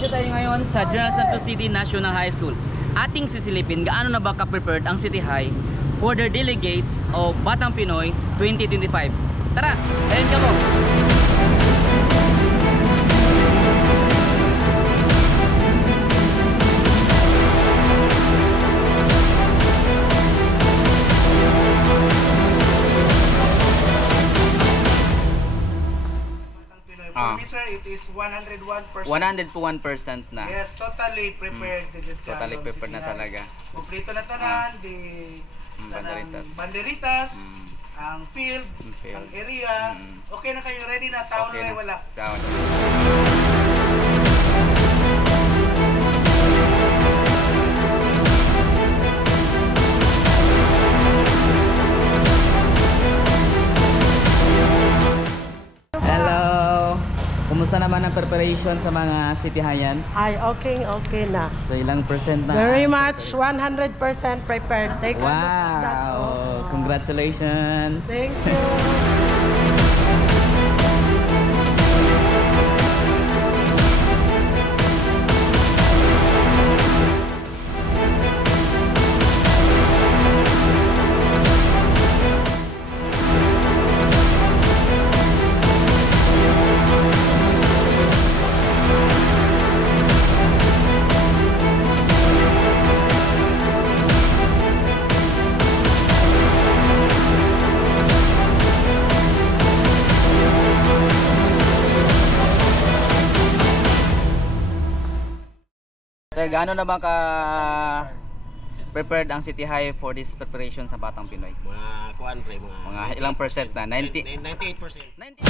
Nandito tayo ngayon sa General Santos City National High School. Ating sisilipin gaano na ba ka-prepared ang City High for their delegates o Batang Pinoy 2025. Tara, ayun ka mo! For me, sir, it is 101%. 101% na. Yes, totally prepared. Totally prepared na talaga. Kumplito na tanan, Banderitas. Banderitas, ang field, ang area. Okay na kayo, ready na, taon Okay na na. wala. Taon. Kumusta naman ang preparation sa mga City Highans? Ay, okay na. So ilang percent na? Very much, 100% prepared. Take a look at that. Wow! Oh. Congratulations! Thank you. Sir, gaano na ba ka prepared ang City High for this preparation sa Batang Pinoy? Mga kuan pre, Mga ilang percent na? 98%. 90?